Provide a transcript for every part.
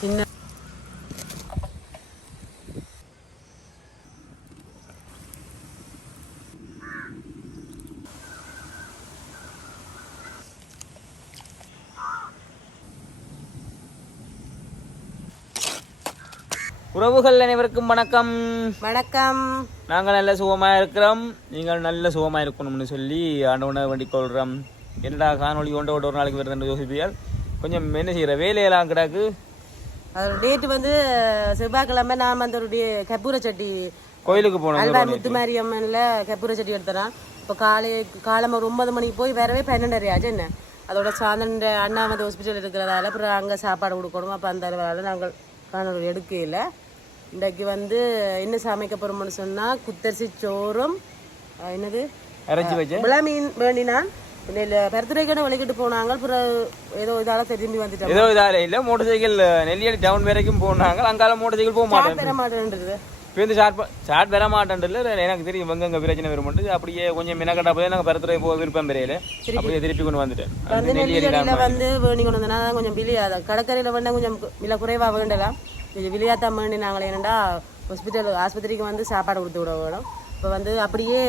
சின்ன உறவுகள் அனைவருக்கும் வணக்கம். வணக்கம். நாங்கள் நல்ல சுகமாக இருக்கிறோம். நீங்கள் நல்ல சுகமாக இருக்கணும்னு சொல்லி ஆண்டவனை வேண்டிக் கொள்கிறோம் என்னடா காணொளி கொண்டு ஒரு நாளைக்கு வருதுன்னு யோசிப்பியால் கொஞ்சம் என்ன செய்கிற? வேலையெல்லாம் கிடக்கு. அது டேட் வந்து செவ்வாய்க்கிழமை நான் வந்து ஒரு கப்பூர சட்டி கோயிலுக்கு போனோம் முத்து மாரியம்மன்ல கப்பூர சட்டி எடுத்துறேன் இப்போ காலை காலம் ஒரு ஒன்பது மணிக்கு போய் வரவே பன்னெண்டரை ஆச்சு என்ன? அதோட சாயந்தர அண்ணா வந்து ஹாஸ்பிட்டல் இருக்கிறதால அப்புறம் அங்கே சாப்பாடு கொடுக்கணும். அப்போ அந்த வேலை நாங்கள் காணொலி எடுக்கையில் இன்றைக்கு வந்து என்ன சமைக்க போகிறோம்னு சொன்னால் குத்தரிசி சோறும் என்னது? அரைச்சி வச்சேன் விளா மீன் வேண்டினான் பருத்துரைக்கடை வலிக்கிட்டு போனாங்க அப்புறம் ஏதோ இதால திரும்பி வந்துட்டோம் ஏதோ இதால இல்லை மோட்டர் சைக்கிள் நெல்லியடி டவுன் வரைக்கும் போனாங்க அங்கால மோட்டர் சைக்கிள் போக மாட்டேன் பெற மாட்டேன்றது இப்போ இந்த ஷார்ட் ஷார்ட் வர மாட்டேன்ல எனக்கு தெரியும் எங்க எங்க பிரச்சனை வரும் அப்படியே கொஞ்சம் மினக்கட்டா போய் நாங்கள் பருத்துறை போக விருப்பம் பெறையில அப்படியே திருப்பி கொண்டு வந்துட்டேன் வந்து நெல்லியடியில வந்து வந்தனா தான் கொஞ்சம் விலையாத கடற்கரையில வேணா கொஞ்சம் விலை குறைவா வேண்டலாம் கொஞ்சம் விலையாத்தான் வேண்டி நாங்களே ஹாஸ்பிட்டல் ஆஸ்பத்திரிக்கு வந்து சாப்பாடு கொடுத்து விட வேணும் இப்போ வந்து அப்படியே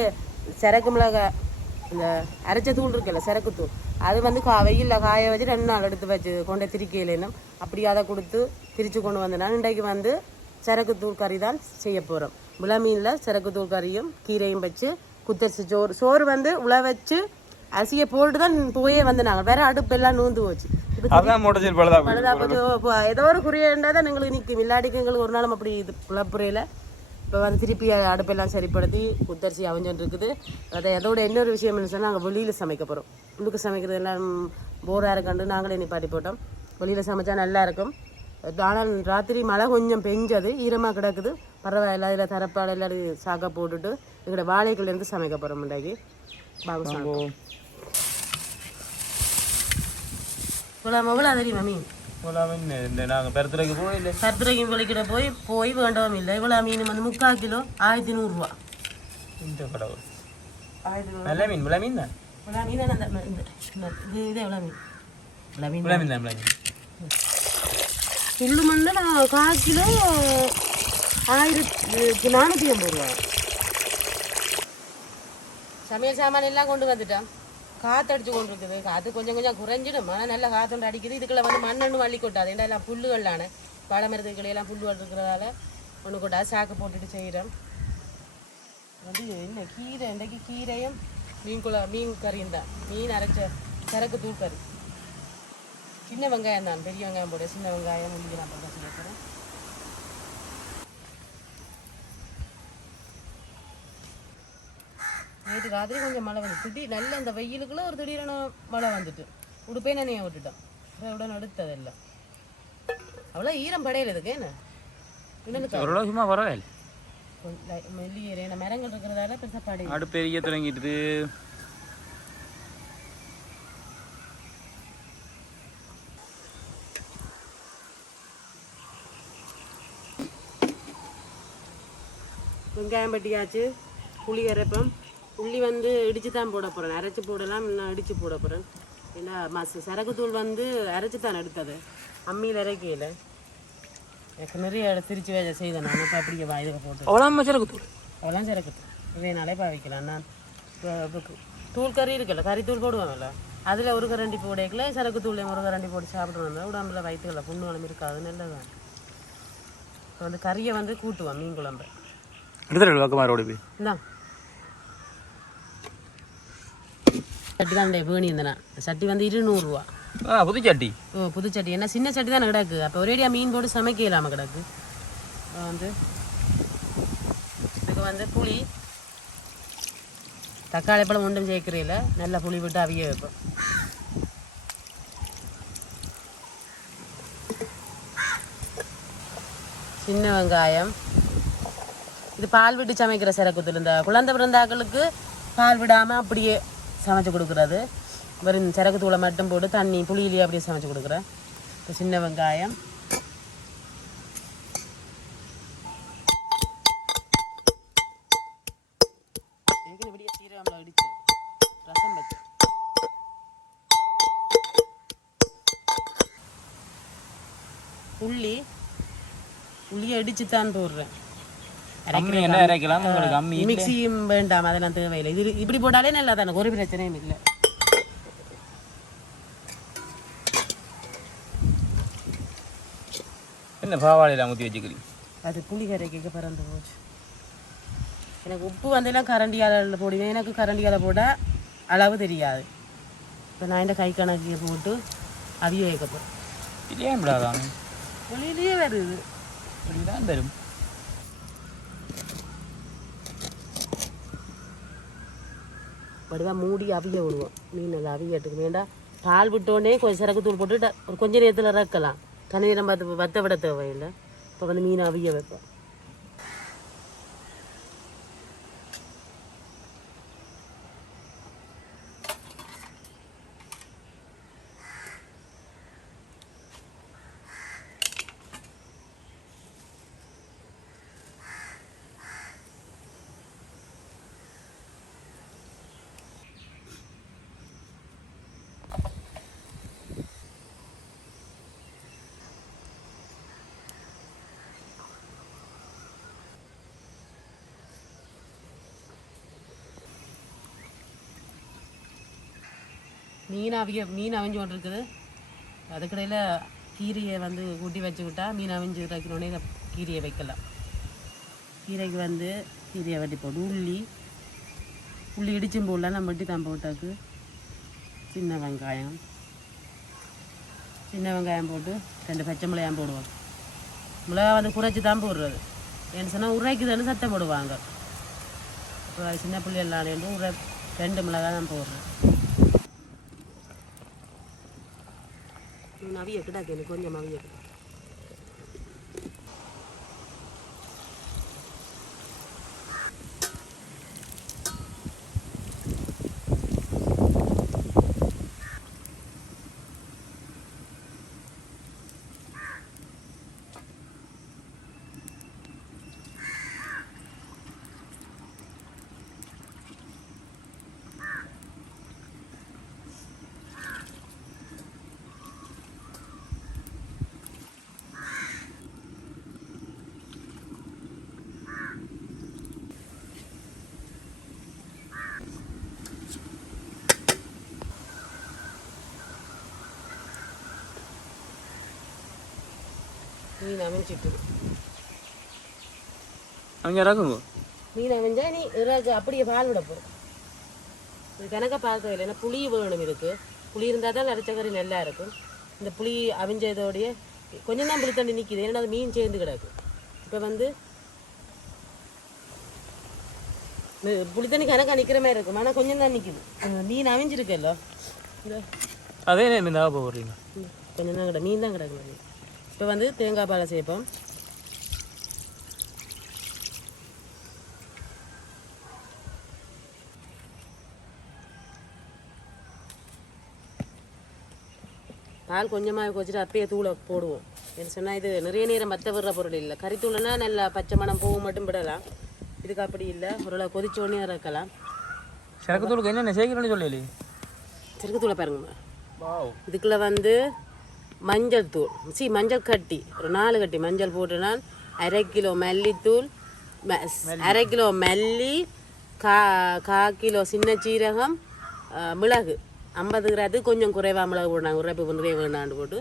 சரக்கு மிளகாய் இந்த அரைச்ச தூள் இருக்குல்ல சரக்கு தூள். அது வந்து கா வெயிலில் காய வச்சு ரெண்டு நாள் எடுத்து வச்சு கொண்டு திரிக்கையிலேனும் அப்படியே அதை கொடுத்து திரிச்சு கொண்டு வந்தேன் இன்றைக்கு வந்து சரக்கு தூள் கறி தான் செய்ய போகிறோம் முளமீனில் சரக்கு தூள் கறியும் கீரையும் வச்சு குத்தரிசி சோறு. சோறு வந்து உழ வச்சு அரிசியை போட்டு தான் போயே வந்து நாங்கள் வேற அடுப்பு எல்லாம் நூந்து போச்சு. பழுதா போச்சு. ஏதோ ஒரு குறியண்டா தான் எங்களுக்கு நிற்கும் இல்லாட்டிக்கு எங்களுக்கு ஒரு நாளும் அப்படி இது குழப்புறையில் இப்போ வந்து திருப்பி அடுப்பெல்லாம் சரிப்படுத்தி குத்தரிசி அவிஞ்சுட்டு இருக்குது அதை அதோட இன்னொரு விஷயம் என்ன சொன்னால் நாங்கள் வெளியில் சமைக்க போகிறோம் உள்ளுக்கு சமைக்கிறது எல்லாம் போராக இருக்கண்டு நாங்களே நிப்பாட்டி போட்டோம். வெளியில் சமைச்சா நல்லா இருக்கும். ஆனால் ராத்திரி மழை கொஞ்சம் பெஞ்சது ஈரமாக கிடக்குது. பரவாயில்ல அதில் தரப்பாடு எல்லாரும் சாக்கா போட்டுட்டு எங்களோட வாழைக்குள்ளேருந்து சமைக்க போகிறோம் இன்றைக்கு. பாபு சாப்பிடுவோம் இவ்வளோ மொபைல் தெரியுமா மீன்? போக இல்லை கருத்துரைக்கும் விலைக்கிட்ட போய் போய் வேண்டவும் இல்லை இவ்வளோ மீன் வந்து முக்கால் கிலோ ஆயிரத்தி நூறுரூவா இந்த கடவுள் நல்ல மீன் விலை மீன் தான் இவ்வளோ மீன் அந்த இந்த- இந்த- இது இது எவ்வளோ மீன் இவ்வளோ மீன் விலை மீன் தான் விலை மீன் புல்லு மண்ணு நான் கால் கிலோ ஆயிரத்தி நானூற்றி ஐம்பது ரூபா சமையல் சாமான் எல்லாம் கொண்டு வந்துட்டேன் காத்தடிச்சு கொண்டு இருக்குது காற்று கொஞ்சம் கொஞ்சம் குறைஞ்சிடும். ஆனால் நல்லா காத்தொண்டு அடிக்குது. இதுக்குள்ள வந்து மண்ணெண்ணு வள்ளி கொட்டாது ஏன்னா எல்லாம் புல்லுகளான வாழை மரத்துக்களை எல்லாம் புல் இருக்கிறதால ஒன்று கொட்டாது. சாக்கு போட்டுட்டு செய்கிறோம் வந்து என்ன கீரை? இன்றைக்கு கீரையும் மீன் குழ மீன் கறியும் தான். மீன் அரைச்ச சரக்கு தூள் கறி சின்ன வெங்காயம் தான். பெரிய வெங்காயம் போட சின்ன வெங்காயம் முள்ளிக்கலாம் போட சொல்லிக்கிறேன் நேற்று ராத்திரி கொஞ்சம் மழை வந்து திடீர் நல்ல இந்த வெயிலுக்குள்ள ஒரு திடீரென மழை வந்துட்டு. உடுப்பே நனைய விட்டுட்டோம். உடன் அடுத்ததெல்லாம் அவ்வளோ ஈரம் படையில இதுக்கு என்ன? சும்மா பரவாயில்ல மெல்லியரே மரங்கள் இருக்கிறதால பெருசாக படையில அடுப்பு எரிய தொடங்கிட்டு. வெங்காயம் பட்டியாச்சு புளி அரைப்போம். புளி வந்து இடிச்சு தான் போட போகிறேன் அரைச்சி போடலாம் நான் இடிச்சு போட போகிறேன் ஏன்னா மச சரக்கு தூள் வந்து அரைச்சி தான் எடுத்தது. அம்மியில் அரைக்கையில் எனக்கு நிறைய திரிச்சு வேலை செய்தேன் நான். இப்போ அப்படியே வாயுக போட்டு. அவ்வளோ மச்சரக்கு தூள். அதெல்லாம் சரக்கு தூள். இதே நாளே பாவிக்கலாம். நான் தூள் கறி இருக்குல்ல கறி தூள் போடுவாங்கல்ல அதில் ஒரு கரண்டி போடைக்கல சரக்கு தூள் ஒரு கரண்டி போட்டு சாப்பிடுவாங்க உடம்புல வயிற்றுல புண்ணு வளம் இருக்காது நல்லதுதான். இப்போ வந்து கறியை வந்து கூட்டுவோம் மீன் குழம்பு. எடுத்துட்டு பக்கமாக ரோடு போய்? இந்தா. சட்டி தான் வேணி இருந்தேன்? சட்டி வந்து இருநூறுவா. ஆ புதுச்சட்டி ஓ புது சட்டி. என்ன சின்ன சட்டி தானே கிடக்கு? அப்போ ஒரேடியாக மீன் போட்டு சமைக்க இல்லாமல் கிடக்கு. வந்து இதுக்கு வந்து புளி. தக்காளி பழம் ஒன்றும் சேர்க்கிறீல? நல்லா புளி விட்டு அவிய வைப்போம். சின்ன வெங்காயம். இது பால் விட்டு சமைக்கிற சரக்குத்தில் இந்த குழந்தை பிறந்தாக்களுக்கு பால் விடாமல் அப்படியே சமைச்சு கொடுக்குறது. வெறும் சரக்கு தூளை மட்டும் போட்டு தண்ணி புளியிலேயே அப்படியே சமைச்சு கொடுக்குறேன் இப்போ சின்ன வெங்காயம். ரசம் உள்ளி உள்ளியை அடித்து தான் போடுறேன் அம்மி என்ன இறக்கலாம்? உங்களுக்கு அம்மி மிக்சியும் வேண்டாம் அதெல்லாம் தேவையில்லை. இது இப்படி போட்டாலே நல்லா தானே ஒரு பிரச்சனையும் இல்லை. என்ன பாவாடையில் ஊற்றி வச்சுக்கிறீங்க அது புளி கரைக்க பறந்து போச்சு. எனக்கு உப்பு வந்தெல்லாம் கரண்டியால் போடுவேன். எனக்கு கரண்டியால் போட்டால் அளவு தெரியாது. இப்போ நான் இந்த கை கணக்கு போட்டு அவிய வைக்க போகிறேன் இல்லையா விடாதான் வெளியிலேயே வருது. இப்படிதான் தரும் வடிவா மூடி அவிய விடுவோம். மீன் அதை அவியட்டுக்கு வேண்டாம். பால் விட்டோடனே கொஞ்சம் சிறகு தூள் போட்டு ஒரு கொஞ்ச நேரத்தில் இறக்கலாம். தண்ணி நேரம் அது வத்த விட தேவையில்லை. இப்போ வந்து மீன் அவிய வைப்போம். மீன் அவிய மீன் அவிஞ்சு கொண்டு இருக்குது அதுக்கடையில் கீரையை வந்து கூட்டி வச்சுக்கிட்டா மீன் அவிஞ்சு வைக்கணுன்னே கீரையை வைக்கலாம் கீரைக்கு வந்து கீரையை வெட்டி போட்டு உள்ளி உள்ளி இடிச்சும் போடலாம் நம்ம வெட்டி தான் போட்டாக்கு. சின்ன வெங்காயம். சின்ன வெங்காயம் போட்டு ரெண்டு பச்சை மிளகாயம் போடுவோம். மிளகா வந்து குறைச்சி தான் போடுறது. ஏன்னு சொன்னால் உரைக்குதுன்னு சத்தம் போடுவாங்க. இப்போ சின்ன பிள்ளைகள்லாம் உரை ரெண்டு மிளகாய் தான் போடுறேன். அவிய கிடாக்கு எனக்கு கொஞ்சம் அவிய மீன் அவிஞ்சிட்டு அங்கே இறக்குங்க மீன் அவிஞ்சா நீ இறகு அப்படியே பால் விட போகிறோம் இது கணக்க பார்க்க இல்லை ஏன்னா புளி வேணும் இதுக்கு புளி இருந்தால் தான் அரைச்ச கறி நல்லா இருக்கும் இந்த புளி அவிஞ்சதோடைய கொஞ்சம் தான் புளி தண்ணி நிற்கிது ஏன்னா அது மீன் சேர்ந்து கிடக்கு இப்போ வந்து புளி தண்ணி கணக்காக நிற்கிற மாதிரி இருக்கும் ஆனால் கொஞ்சம் தான் நிற்கிது மீன் அவிஞ்சிருக்கല്ലോ இந்த அதே இந்த போடுறீங்க இந்த கொஞ்சம் தான் கிட மீன் தான் கிடக்கு இப்போ வந்து தேங்காய் பாலை சேர்ப்போம். பால் கொஞ்சமாக வச்சுட்டு அப்பயே தூளை போடுவோம். என்ன சொன்னால் இது நிறைய நேரம் மற்ற விடுற பொருள் இல்லை. கறித்தூள்னா நல்லா பச்சை மணம் பூவு மட்டும் விடலாம் இதுக்கு அப்படி இல்லை. ஓரளவு கொதிச்ச உடனே இறக்கலாம் சரக்கு தூளுக்கு என்னென்ன சேர்க்கணும்னு சொல்லலையே சிறுக்கு பாருங்க வாவ். இதுக்குள்ள வந்து மஞ்சள் தூள். சி மஞ்சள் கட்டி. ஒரு நாலு கட்டி மஞ்சள் போட்டுனால் அரை கிலோ மல்லித்தூள் அரை கிலோ மல்லி கா கா கிலோ சின்ன சீரகம் மிளகு. ஐம்பது கிராது கொஞ்சம் குறைவா மிளகு போட்டாங்க உரைப்பு நிறைய வேணாண்டு போட்டு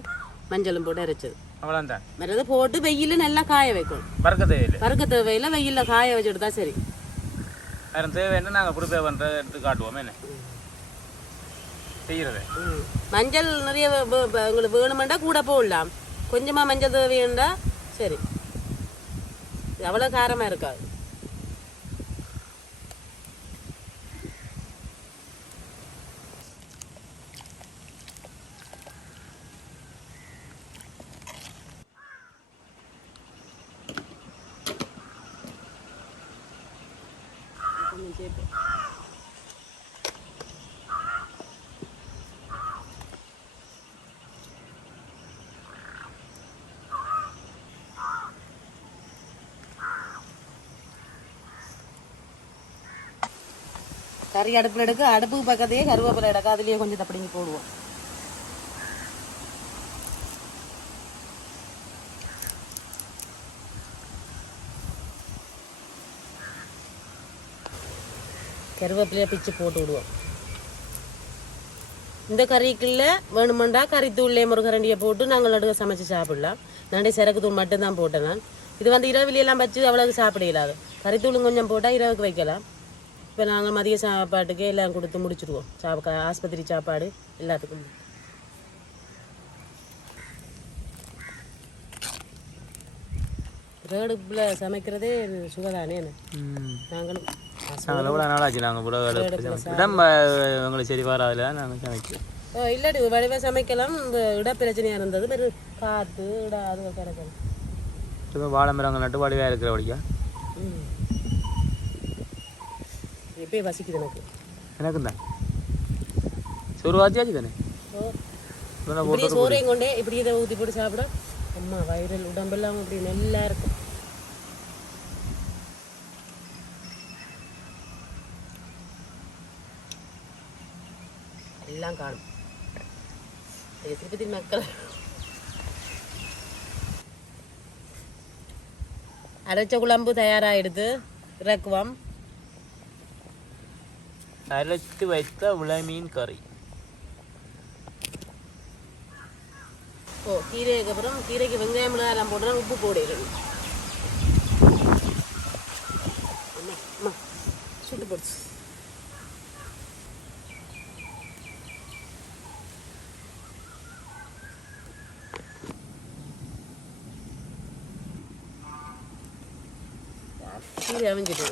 மஞ்சளும் போட்டு அரைச்சது. அவ்வளோதான் மற்றது போட்டு வெயிலில் நல்லா காய வைக்கணும். பறக்க தேவையில்லை. பருக்க தேவையில்லை. வெயிலில் காய வச்சுட்டு தான் சரி. வேறு தேவைன்னா நாங்கள் ப்ரிப்பேர் பண்ணுறத எடுத்து காட்டுவோம். என்ன? செய்கிறது ம். மஞ்சள் நிறைய வே- வே- வே- உங்களுக்கு வேணுமெண்டா கூட போடலாம் கொஞ்சமாக மஞ்சள் தேவைண்டா சரி இது அவ்வளோ காரமாக இருக்காது கொஞ்சம் சேர்ப்போம் கறி அடுப்பில் எடுக்க அடுப்பு பக்கத்தையே கருவேப்பிலை எடுக்க. அதுலேயே கொஞ்சம் தப்பிடிங்க போடுவோம். கருவேப்பிலையை பிச்சு போட்டு விடுவோம். இந்த கறிக்குள்ளே வேணுமெண்டா கறித்தூள்லே முருகரண்டியை போட்டு நாங்கள் நடுக்க சமைச்சு சாப்பிடலாம். நானே சிறகு தூள் மட்டும்தான் போட்டேன் நான். இது வந்து இரவுலையெல்லாம் வச்சு அவ்வளோக்கு சாப்பிட இயலாது. கறித்தூளும் கொஞ்சம் போட்டால் இரவுக்கு வைக்கலாம். இப்போ நாங்கள் மதிய சாப்பாட்டுக்கு எல்லாம் கொடுத்து முடிச்சிடுவோம் சாப்பா ஆஸ்பத்திரி சாப்பாடு எல்லாத்துக்கும். ரேடுப்பில் சமைக்கிறதே சுகதானே நாங்களும் நாங்கள் எவ்வளோ நாளாச்சு நாங்கள் உங்களுக்கு சரி வராதுல நாங்கள் சமைக்கிறோம். இல்லாடி வடிவாக சமைக்கலாம். இந்த இட பிரச்சனையாக இருந்தது காற்று இட அது கிடக்கும் வாழை மரங்கள் நட்டு வடிவாக இருக்கிற வழியா? ம். எப்பயே வசிக்குது எனக்கு. எனக்கு தான் சோறு வாச்சியாச்சு தானே? இப்படியே சோறையும் கொண்டே இப்படி இதை ஊற்றி போட்டு சாப்பிட. அம்மா வயிறில் உடம்பெல்லாம் இப்படி நல்லா இருக்கும். எல்லாம் காணும். இது திருப்பதி மக்கள். அரைச்ச குழம்பு தயாராகிடுது இறக்குவோம். அரைத்து வைத்த உளமீன் கறி ஓ கீரைக்கு அப்புறம் கீரைக்கு வெங்காயம் மிளகாய் எல்லாம் போட்டு உப்பு போடணும் சுட்டு போடுச்சு கீரை அமைஞ்சிட்டு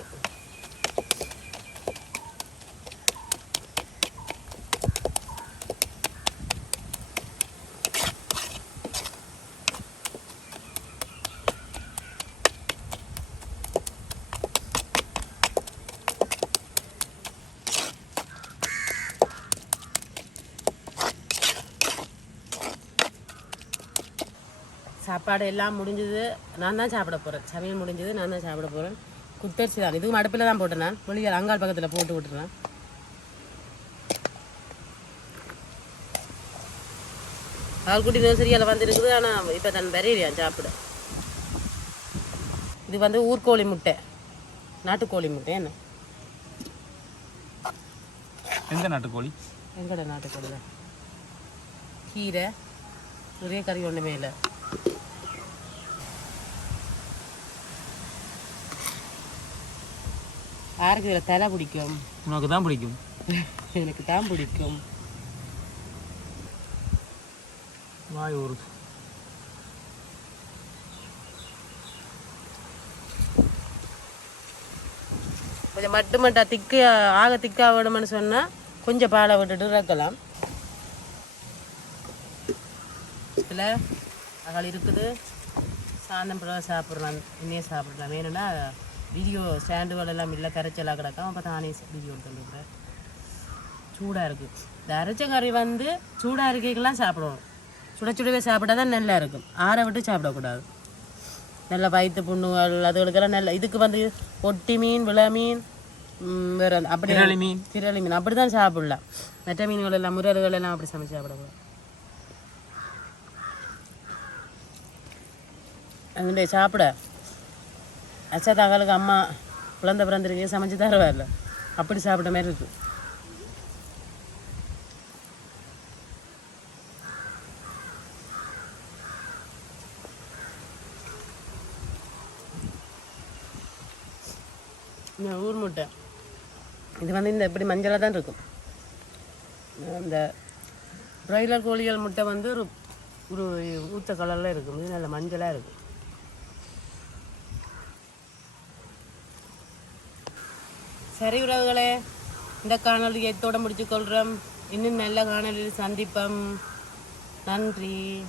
சாப்பாடு எல்லாம் முடிஞ்சது. நான் தான் சாப்பிட போகிறேன் சமையல் முடிஞ்சது நான் தான் சாப்பிட போகிறேன் குத்தரிசி தான். இதுவும் அடுப்பில் தான் போட்டேன் நான். வெளியே அங்காள் பக்கத்தில் போட்டு விட்டுறேன் பால்குடி நர்சரியால் வந்துருக்குது. ஆனால் இப்போ தன் வரையிலையா சாப்பிட. இது வந்து ஊர்கோழி முட்டை. நாட்டுக்கோழி முட்டை என்ன? எந்த நாட்டுக்கோழி? எங்கட நாட்டுக்கோழி தான். கீரை. நிறைய கறி ஒன்றுமே இல்லை. யாருக்கு இதில் தலை பிடிக்கும்? உனக்கு தான் பிடிக்கும். எனக்கு தான் பிடிக்கும். வாய் ஒரு கொஞ்சம் மட்டு மட்டா திக்கு ஆக திக்கா வேணும்னு சொன்னால் கொஞ்சம் பாலை விட்டுட்டு இறக்கலாம். இதில் அகால் இருக்குது. சாயந்தரம் பிறகு சாப்பிட்றலாம் இன்னே சாப்பிடலாம். வேணும்னா வீடியோ ஸ்டாண்டுகள் எல்லாம் இல்லை கரைச்சலாக கிடக்கும் அப்போ தானே வீடியோ எடுத்துருக்குறேன் சூடாக இருக்குது இந்த அரைச்ச கறி வந்து சூடாக இருக்கைக்கெல்லாம் சாப்பிடுவோம் சுட சுடவே சாப்பிட்டா தான் நல்லா இருக்கும். ஆற விட்டு சாப்பிடக்கூடாது. நல்ல வயிற்று புண்ணுகள் அதுகளுக்கெல்லாம் நல்ல இதுக்கு வந்து பொட்டி மீன் விள மீன் வேற அப்படி மீன். திரளி மீன். அப்படி தான் சாப்பிடலாம். மற்ற மீன்கள் எல்லாம் முரல்கள் எல்லாம் அப்படி சமைச்சு சாப்பிடக்கூடாது. அங்கே சாப்பிட. அச்சா தங்களுக்கு அம்மா குழந்த பிறந்திருக்கே சமைச்சு தருவார்ல. அப்படி சாப்பிட்ட மாதிரி இருக்கு. ஊர் முட்டை. இது வந்து இந்த இப்படி மஞ்சளாக தான் இருக்கும். இந்த பிராய்லர் கோழிகள் முட்டை வந்து ஒரு ஒரு ஊத்த கலரில் இருக்கும். இது நல்ல மஞ்சளாக இருக்கும். சரி உறவுகளே இந்த காணொலியை எத்தோட முடிச்சுக்கொள்கிறோம் இன்னும் நல்ல காணொலியில் சந்திப்போம். நன்றி.